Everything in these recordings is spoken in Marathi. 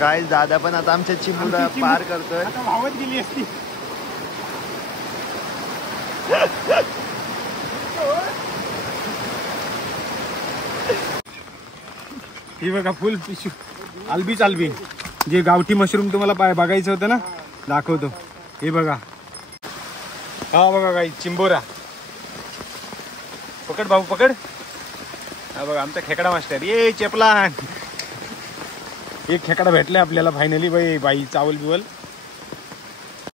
गाईस दादा पण आता आमच्या चिमूला पार करतोय. आता वावत गेली असती. ही बघा फुल पिशू आलबी जे गावठी मशरूम तुम्हाला बघायचं होतं ना, दाखवतो. हे बघा, हा बघा गाई चिंबोरा. पकड भाऊ पकड. हा बघा आमचा खेकडा मास्टर. ये चेपलान. एक खेकडा भेटलाय आपल्याला फायनली बाई चावल बिवल.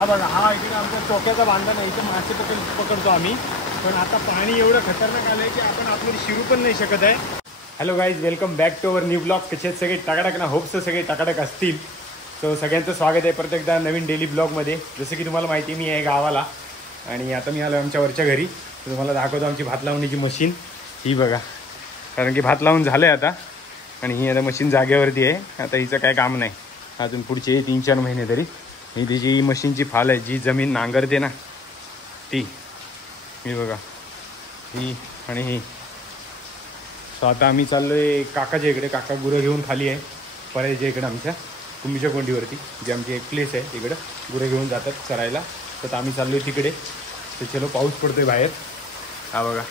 हा बघा, हा इकडे आमचा टोक्याचा बांधा नाही, इथे मासे पकडतो आम्ही. पण आता पाणी एवढं खतरनाक आलंय की आपण आपल्याला शिरू पण नाही शकत आहे. Hello guys, welcome back to our new blog. कसे आहेत सगळे? टाकाटक ना, होप्स सगळे टाकाटक असतील. सो सगळ्यांचं स्वागत आहे परत एकदा नवीन डेली ब्लॉगमध्ये. जसं की तुम्हाला माहिती आहे, मी आहे गावाला आणि आता मी आलो आमच्या वरच्या घरी. तर तुम्हाला दाखवतो आमची भात लावण्याची मशीन. ही बघा, कारण की भात लावून झालं आहे आता आणि ही आता मशीन जागेवरती आहे. आता हिचं काय काम नाही अजून पुढचे 3-4 महिने तरी. ही तिची मशीनची फाल आहे, जी जमीन नांगरते ना ती. ही बघा ही आणि ही. सो आता आम्ही चाललो आहे काकाच्या इकडे. काका गुरं घेऊन खाली आहे परायच्या इकडे आमच्या कुंभीच्या कोंडीवरती, जी आमची एक प्लेस आहे. तिकडं गुरं घेऊन जातात चरायला. तर आम्ही चाललो आहे तिकडे. तर चलो, पाऊस पडतोय बाहेर. हा बघा,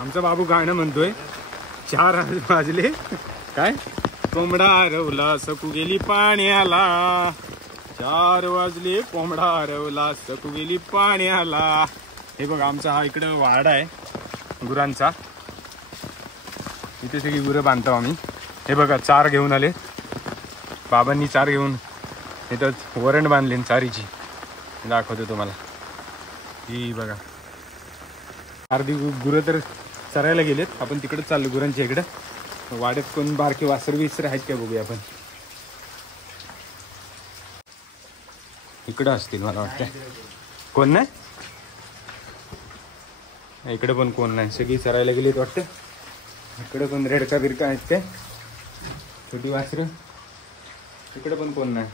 आमचा बाबू गाणं म्हणतोय. 4 वाजले काय, कोंबडा हरवला सकू गेली पाण्याला. 4 वाजले कोंबडा हरवला सकू गेली पाण्याला. हे बघा, आमचा हा इकडं वाडा आहे गुरांचा. इथे सगळी गुरं बांधतो आम्ही. हे बघा, चार घेऊन आले बाबांनी. चार घेऊन इथं वरण बांधले चारीची. दाखवतो तुम्हाला. ही बघा, अर्धी गुरं तर चरायला गेलेत. आपण तिकडे चाललो गुरांच्या इकडं. वाड्यात कोण बारके वासर बिसर आहेत काय बघूया आपण. इकडं असतील मला वाटतं. कोण नाही इकडे, पण कोण नाही. सगळी चरायला गेलीत वाटतं. इकडे पण रेडका बिरका आहेत काय, छोटी वासरं. इकडे पण कोण नाही.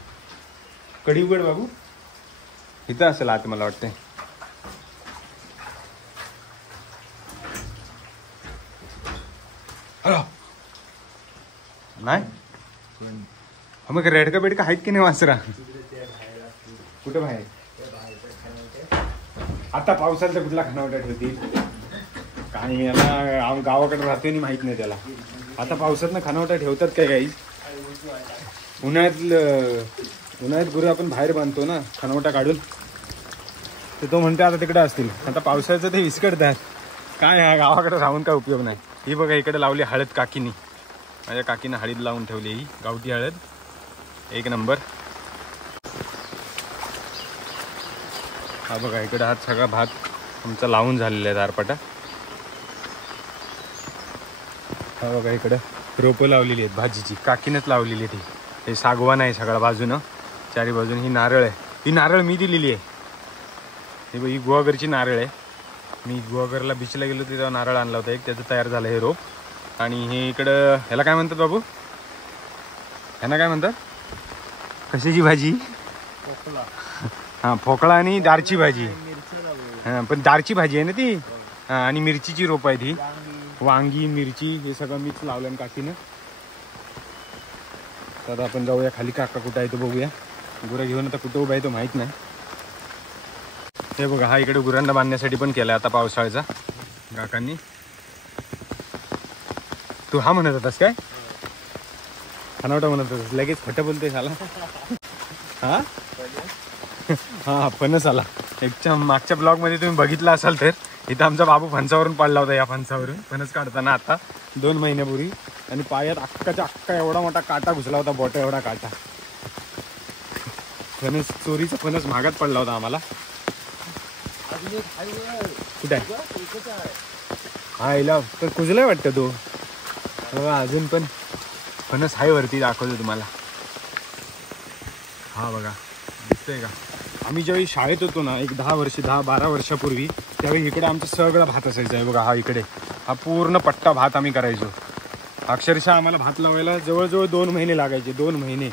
कडी उघड बाबू, इथं असेल आत मला वाटतंय. नाही मग रेडका बेडका आहेत की नाही वासरा? कुठं बाहेर? आता पावसाला तर कुठला खानावटा ठेवतील काय? याला गावाकडे राहतोय आणि माहित नाही त्याला. आता पावसात ना खानावटा ठेवतात काय काही? उन्हाळ्यात गुरु आपण बाहेर बांधतो ना खानावटा काढून. तर तो म्हणतो आता तिकडे असतील. आता पावसाचं ते विस्कटतात काय. ह्या गावाकडे राहून काय उपयोग नाही. ही बघा, इकडे लावली हळद काकीनी. माझ्या काकीनं हळद लावून ठेवली. ही गावठी हळद, एक नंबर. हा बघा, इकडे हा सगळा भात आमचा लावून झालेला आहे दारपाटा. हा बघा, इकडं रोपं लावलेली आहेत भाजीची. काकीनंच लावलेली आहे ती. हे सागवान आहे सगळ्या बाजूनं, चारी बाजून. ही नारळ आहे. ही नारळ मी दिलेली आहे. ही गुहागरची नारळ आहे. मी गुहागरला बीचला गेलो तेव्हा नारळ आणला होता एक. त्याचं तयार झालं हे रोप. आणि हे इकडं ह्याला काय म्हणतात बाबू? ह्यांना काय म्हणतात? कशाची भाजी? हां, फोकळा आणि दारची भाजी. हां, पण दारची भाजी आहे ना ती. हां, आणि मिरचीची रोप आहे ती. वांगी, मिरची हे सगळं मिक्स लावलं काकीनं. तर आपण जाऊया खाली. काका कुठं आहे तो बघूया. गुरं घेऊन आता कुठं उभा आहे तो माहीत नाही. हे बघा, हा इकडे गुरांना बांधण्यासाठी पण केला आता पावसाळ्याचा काकांनी. तू हा म्हणत होतास काय? खानावटा म्हणत होतास. लगेच खोटं बोलतोय झाला. हा हा, फणस आला. एकच्या मागच्या ब्लॉगमध्ये तुम्ही बघितला असाल तर इथं आमचा बाबू फणसावरून पडला होता. या फणसावरून फणस काढताना आता 2 महिन्यापूर्वी. आणि पायात अख्खाच्या अख्खा एवढा मोठा काटा घुसला होता, बोटा एवढा काटा. फणस चोरीचा फणस महागात पडला होता आम्हाला. कुठे आहे? हा, इला तर कुजलाय वाटतं तो. अजून पण फणस आहे वरती. दाखवतो तुम्हाला. हा बघा, दिसतंय का? आम्ही ज्यावेळी शाळेत होतो ना, एक 10-12 वर्षापूर्वी, त्यावेळी इकडे आमचं सगळं भात असायचं आहे बघा. हा इकडे हा पूर्ण पट्टा भात आम्ही करायचो. अक्षरशः आम्हाला भात लावायला जवळजवळ 2 महिने लागायचे. 2 महिने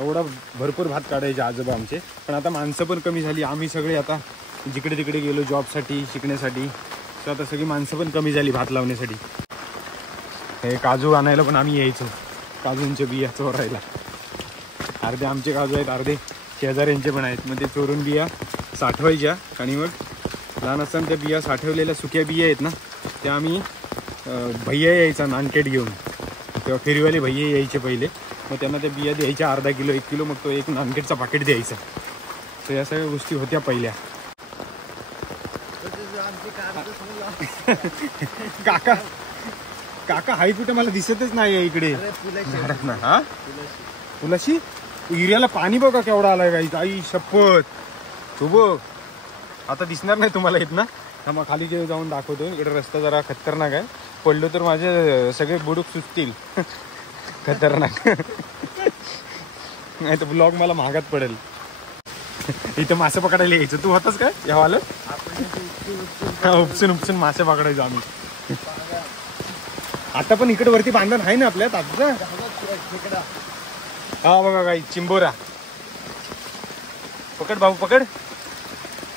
एवढा भरपूर भात काढायचे आजोबा आमचे. पण आता माणसं पण कमी झाली. आम्ही सगळे आता जिकडे तिकडे गेलो जॉबसाठी, शिकण्यासाठी. तर आता सगळी माणसं पण कमी झाली भात लावण्यासाठी. हे काजू आणायला पण आम्ही यायचो. काजूंच्या बिया चोरायला. अर्धे आमचे काजू आहेत, अर्धे शेजाऱ्यांचे पण आहेत. मग ते चोरून बिया साठवायच्या आणि मग लहान असताना त्या बिया साठवलेल्या सुक्या बिया आहेत ना, त्या आम्ही भैया यायचा नानकेट घेऊन, तेव्हा फेरीवाले भैया यायचे पहिले. मग त्यांना त्या बिया द्यायच्या अर्धा किलो 1 किलो, मग तो एक नानकेटचा पाकिट द्यायचा. तर या सगळ्या गोष्टी होत्या पहिल्या. काका काका हाय कुठे मला दिसतच नाही इकडे. हा तुलाशी एरियाला पाणी बघा केवढा आलाय काही. आई शपथ, तू बघ आता दिसणार नाही तुम्हाला येत ना. मग खाली जे जाऊन दाखवतो. इकडे रस्ता जरा खतरनाक आहे, पडलो तर माझे सगळे बुडूक सुचतील. खतरनाक. नाही तर ब्लॉग मला महागात पडेल. इथं मासे पकडायला यायचं. तू होतास काय या वालं? उपसून उपसून मासे पकडायचो आम्ही. आता पण इकडे वरती बांधण आहे ना आपल्यात आजचा. हा बघा काही चिंबोरा. पकड भाऊ पकड.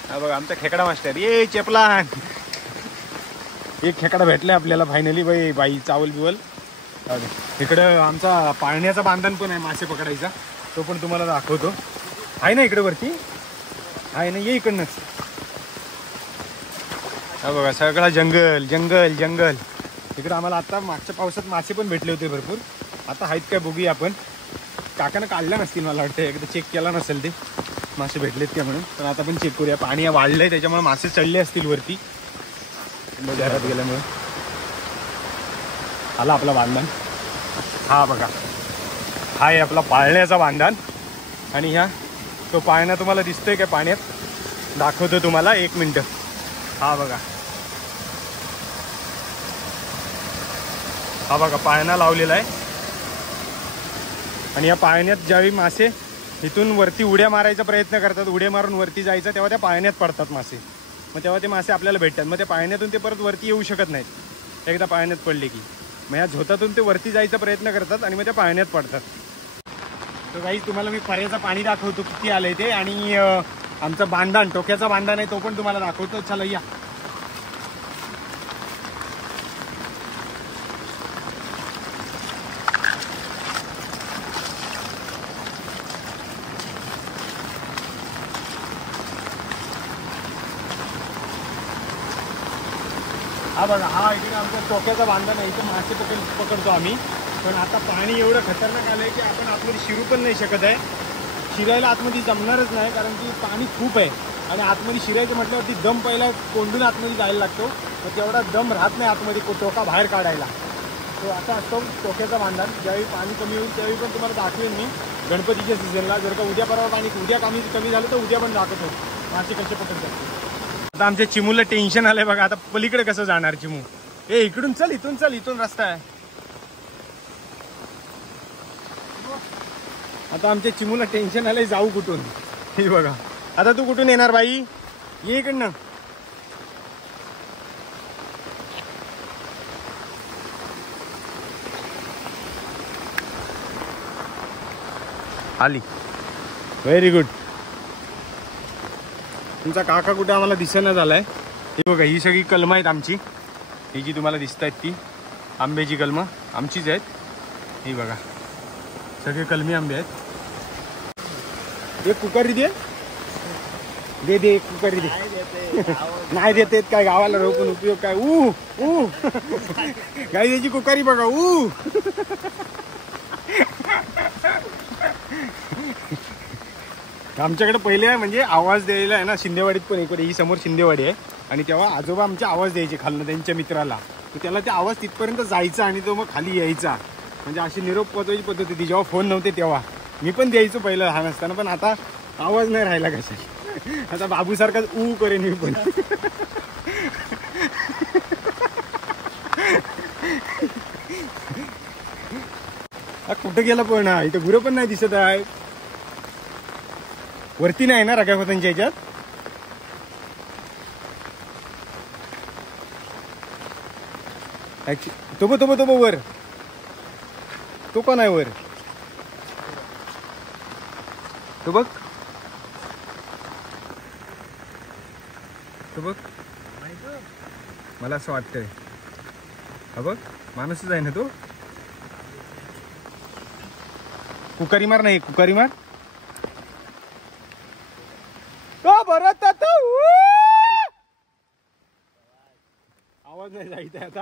हा बघा आमचा खेकडा मास्टर. ये चेपला. एक खेकडा भेटलाय आपल्याला फायनली. बाई चावल बिवल. इकडं आमचा पाळण्याचा बांधण पण आहे मासे पकडायचा, तो पण तुम्हाला दाखवतो. आहे ना इकडे वरती आहे ना, ये इकडनंच. हा बघा सगळा जंगल जंगल जंगल. इकडे आम्हाला आता मागच्या पावसात मासे पण भेटले होते भरपूर. आता आहेत काय बघूया आपण. काकानं काढल्या नसतील मला वाटतं, एकदा चेक केला नसेल ते मासे भेटलेत का म्हणून. पण आता पण चेक करूया. पाणी वाढलंय त्याच्यामुळे मासे चढले असतील वरती घरात गेल्यामुळे. आला आपला बांधण. हा बघा हा आहे आपला पाळण्याचा बांधण. आणि ह्या तो पाळणा तुम्हाला दिसतोय काय पाण्यात, दाखवतो तुम्हाला 1 मिनिट. हा बघा हा बघा पाळणा लावलेला आहे. आणि या पाळण्यात ज्यावेळी मासे इथून वरती उड्या मारायचा प्रयत्न करतात, उड्या मारून वरती जायचं, तेव्हा त्या पाळण्यात पडतात मासे. मग तेव्हा ते मासे आपल्याला भेटतात. मग त्या पाळण्यातून ते परत वरती येऊ शकत नाहीत एकदा पाळण्यात पडले की. मग या झोतातून ते वरती जायचा प्रयत्न करतात आणि मग त्या पाळण्यात पडतात. तर काही तुम्हाला मी पर्याचं पाणी दाखवतो किती आलंय ते. आणि आमचा बांधण टोक्याचा बांधण आहे तो पण तुम्हाला दाखवतो. चला या. हा बघा हा इकडे आमचा टोक्याचा बांधण आहे. इथे मासे पकडतो आम्ही. पण आता पाणी एवढं खतरनाक आलं आहे की आपण आतमध्ये शिरू पण नाही शकत आहे. शिरायला आतमध्ये जमणारच नाही, कारण की पाणी खूप आहे. आणि आतमध्ये शिरायचं म्हटल्यावरती दम पहिला कोंडून आतमध्ये जायला लागतो. मग तेवढा दम राहत नाही आतमध्ये टोका बाहेर काढायला. तो असा असतो टोक्याचा बांधण. ज्यावेळी पाणी कमी होईल त्यावेळी पण तुम्हाला दाखवेन मी गणपतीच्या सीझनला. जर का उद्या परवा पाणी उद्या कमी झालं तर उद्या पण दाखवतो मासे कसे पकडतात. आता आमच्या चिमूला टेन्शन आलंय बघा. आता पलीकडे कसं जाणार चिमू? ए इकडून चल, इथून चल, इथून रस्ता आहे. आता आमच्या चिमूला टेन्शन आलंय जाऊ कुठून. हे बघा आता तू कुठून येणार बाई? ये इकडनं. आली. Very good. तुमचा काका कुठे आम्हाला दिसेना झालाय. हे बघा ही सगळी कलमं आहेत आमची. ही जी तुम्हाला दिसत आहेत ती आंब्याची कलमं आमचीच आहेत. ही बघा सगळे कलमी आंबे आहेत. एक कुकारी दे दे दे एक कुकारी दे. नाही देते काय गावाला रोखून उपयोग काय. गाई त्याची कुकारी बघा. आमच्याकडे पहिले आहे म्हणजे आवाज द्यायला आहे ना, शिंदेवाडीत पण इकडे ही समोर शिंदेवाडी आहे. आणि तेव्हा आजोबा आमचे आवाज द्यायचे खालनं त्यांच्या मित्राला. तर त्याला ते आवाज तिथपर्यंत जायचा आणि तो मग खाली यायचा. म्हणजे अशी निरोप पोचवायची पद्धत होती. जेव्हा फोन नव्हते तेव्हा मी पण द्यायचो पहिलं लहान असताना. पण आता आवाज नाही राहिला कशा. आता बाबूसारखाच करेन मी पण. कुठं गेला पण इथं गुरं पण नाही दिसत आहे. वरती नाही ना रगावतांच्या ह्याच्यात. तो वर. तो कोण आहे वर? तो बघ. तो बघ. मला असं वाटतंय. हा बघ माणूसच आहे ना तो. कुकारी मार नाही, कुकारी मार. परत आवाज नाही जायचा आता.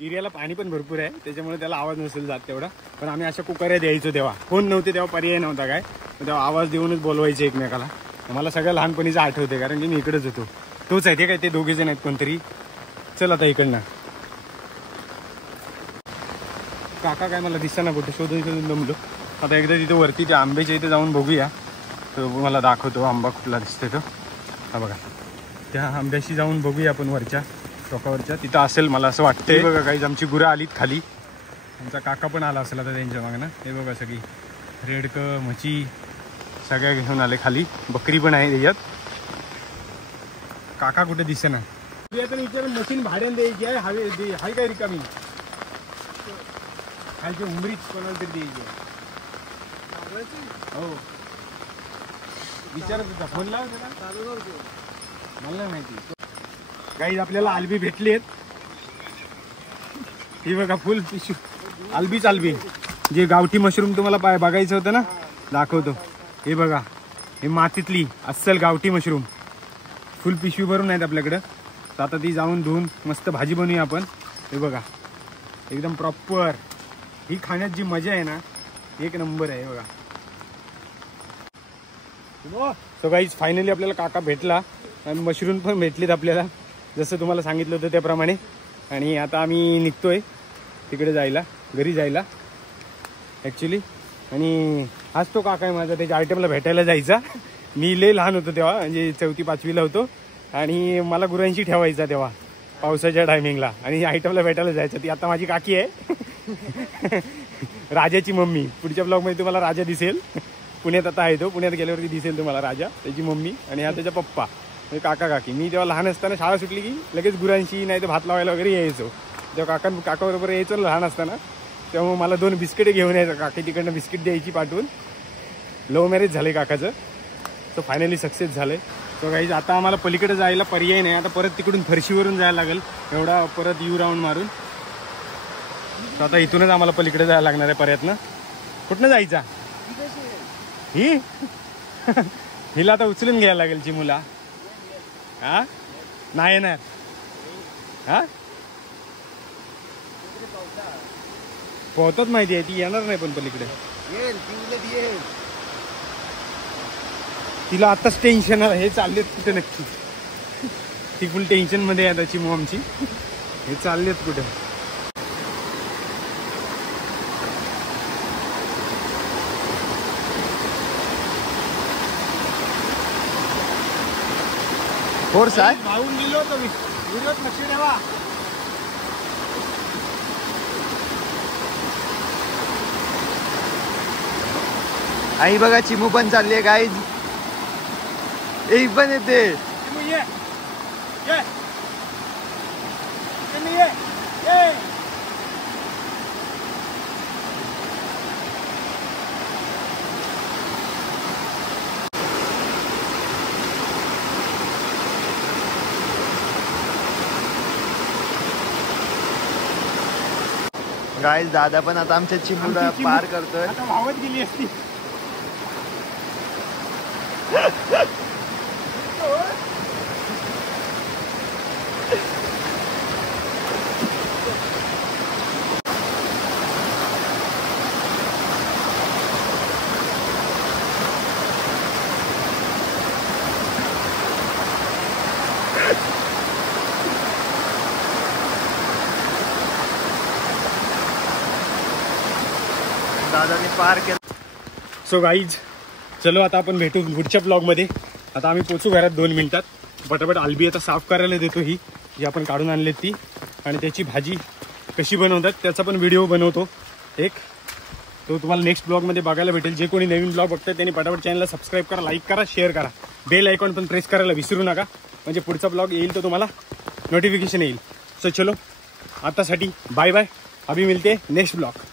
एरियाला पाणी पण भरपूर आहे त्याच्यामुळे त्याला आवाज नसेल जात तेवढा. पण आम्ही अशा कुकाऱ्या द्यायचो तेव्हा. फोन नव्हते तेव्हा, पर्याय नव्हता काय, तेव्हा आवाज देऊनच बोलवायचे एकमेकाला. मला सगळं लहानपणीचं आठवते कारण की मी इकडेच होतो. तोच आहे ते काय, ते दोघे जण आहेत कोणतरी. चल आता इकडनं. काका काय मला दिसताना कुठे, शोधून शोधून दमलो. आता एकदा तिथे वरती त्या आंब्याच्या इथे जाऊन बघूया. तो मला दाखवतो आंबा कुठला दिसतोय तो. हा बघा, त्या आंब्याशी जाऊन बघूया आपण वरच्या टोकावरच्या. तिथं असेल मला असं वाटतंय. बघा काही आमची गुरं आलीत खाली. आमचा काका पण आला असेल आता त्यांच्या मागणं. हे बघा सगळी रेडक म्हशी सगळ्या घेऊन आले खाली. बकरी पण आहे त्याच्यात. काका कुठे दिसे ना. विचार मशीन भाड्याने द्यायची आहे. हवे हाय काय रिकामी खालची उमरीच कोणाला तरी द्यायची आहे. हो विचारत होता, फोन लाव त्याला. मला नाही माहिती. काही आपल्याला आलबी भेटली आहेत. ही बघा फुल पिशू आलबी जे गावठी मशरूम तुम्हाला बघायचं होतं ना, दाखवतो. हे बघा, हे मातीतली अस्सल गावठी मशरूम फुल पिशवी भरून आहेत आपल्याकडं. तर आता ती जाऊन धुवून मस्त भाजी बनवूया आपण. हे बघा एकदम प्रॉपर. ही खाण्यात जी मजा आहे ना, एक नंबर आहे. बघा सो गाईज फायनली आपल्याला काका भेटला आणि मशरूम पण भेटलीत आपल्याला जसं तुम्हाला सांगितलं होतं त्याप्रमाणे. आणि आता आम्ही निघतोय तिकडे जायला, घरी जायला ॲक्च्युली. आणि हाच तो काका आहे माझा, त्याच्या आयटमला भेटायला जायचा. मी लय लहान होतो तेव्हा, म्हणजे 4वी-5वीला होतो. आणि मला गुरांशी ठेवायचा तेव्हा पावसाच्या टायमिंगला. आणि आयटमला भेटायला जायचं. ती आता माझी काकी आहे, राजाची मम्मी. पुढच्या ब्लॉगमध्ये तुम्हाला राजा दिसेल. पुण्यात आता आहे तो, पुण्यात गेल्यावरती दिसेल तुम्हाला राजा, त्याची मम्मी. आणि हा त्याचा पप्पा म्हणजे काका काकी. मी तेव्हा लहान असताना शाळा सुटली की लगेच गुरांशी नाही तर भात लावायला वगैरे यायचो. तेव्हा काकाबरोबर यायचो लहान असताना. त्यामुळे मला 2 बिस्किटे घेऊन यायचं. काकी तिकडनं बिस्किट द्यायची पाठवून. लव्ह मॅरेज झालं काकाचं. तो फायनली सक्सेस झालं. तो काही आता आम्हाला पलीकडे जायला पर्याय नाही. आता परत तिकडून फरशीवरून जायला लागेल, एवढा परत यू राऊंड मारून. तर आता इथूनच आम्हाला पलीकडे जायला लागणार आहे प्रयत्न. कुठनं जायचा ही हिला आता उचलून घ्यायला लागेल चिमूला. हा नाही येणार. हा पोहतात माहिती आहे, ती येणार नाही पण पलीकडे येईल. तिला आताच टेन्शन आलं. हे चाललेत कुठे नक्की. ती फुल टेन्शन मध्ये आहे आता चिमू आमची. हे चाललेत कुठे. फोर्स आहे. धावून गेलो होतो मी. व्हिडिओत लक्ष ठेवा. आई बघा चिमू पण चालली आहे गाईज. एक पण येते. चिमू ये ये चिमू ये ये. गाईज दादा पण आता आमच्या चिमूला पार करतोय. आता वावत गेली असती. दादाने पार केलं. सो गाईज चलो आता आपण भेटू पुढच्या ब्लॉगमध्ये. आता आम्ही पोचू घरात 2 मिनिटात. पटापट आलबी आता साफ करायला देतो ही जी आपण काढून आणली ती. आणि त्याची भाजी कशी बनवतात त्याचा पण व्हिडिओ बनवतो एक. तो तुम्हाला नेक्स्ट ब्लॉगमध्ये बघायला भेटेल. जे कोणी नवीन ब्लॉग बघतात त्यांनी पटापट चॅनलला सबस्क्राईब करा, लाईक करा, शेअर करा. बेल आयकॉन पण प्रेस करायला विसरू नका, म्हणजे पुढचा ब्लॉग येईल तो तुम्हाला नोटिफिकेशन येईल. सो चलो आतासाठी बाय बाय. अभी मिलते नेक्स्ट ब्लॉग.